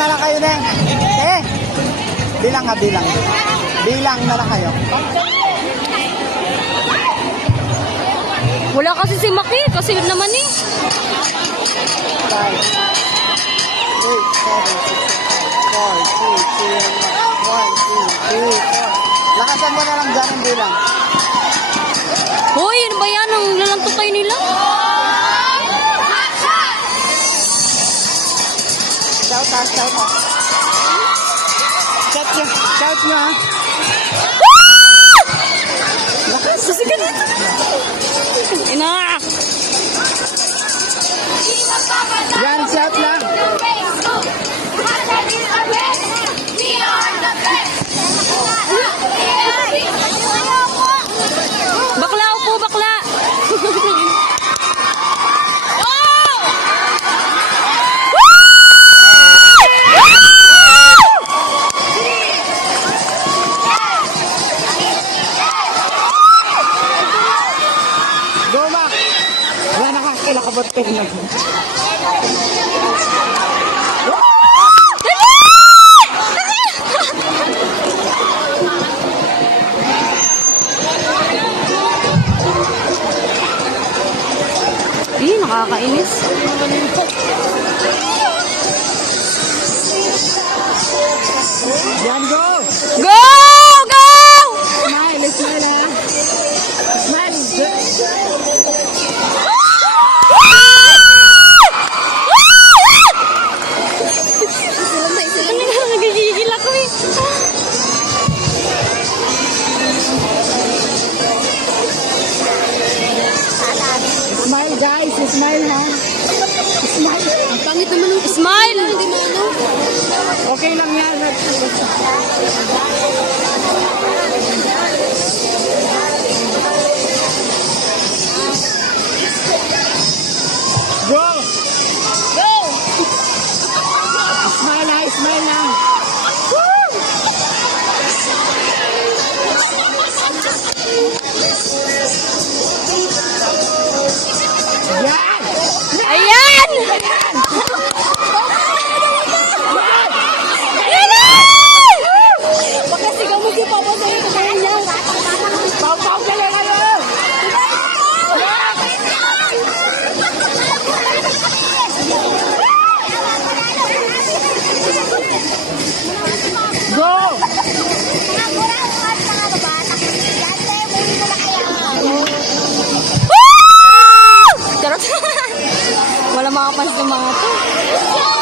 na lang kayo na. Eh, bilang nga, bilang. Bilang na lang kayo. Wala kasi si Maki, kasi yun naman eh. 5, 8, 7, 6, 5, 4, 3, 2, 1, 2, 3, 4. Lakasan mo na lang dyan ang bilang. Hoy, ano ba yan? Ang lalangtutay nila. Shout out, shout out. Shout nyo ha. Lakas. Sige dito. Ina. Yan, shout lang. Bakla upo, bakla. Go back. Wala nakakilakabot ka na. Nakakainis. Yan, go! Go! Go! Smile, smile ha. Smile. Nagigigil ako eh. Smile guys, smile ha. Smile. Ang pangit naman ng smile. Hindi mo ano. Okay lang yan. Go! Go! Smile ha, smile ha. Yan! Ayan! Baka sigaw mo si Papa sa'yo sa kanya. Pau-pau ka lang ano! Go! Charot. Wala makapansin ng mga to.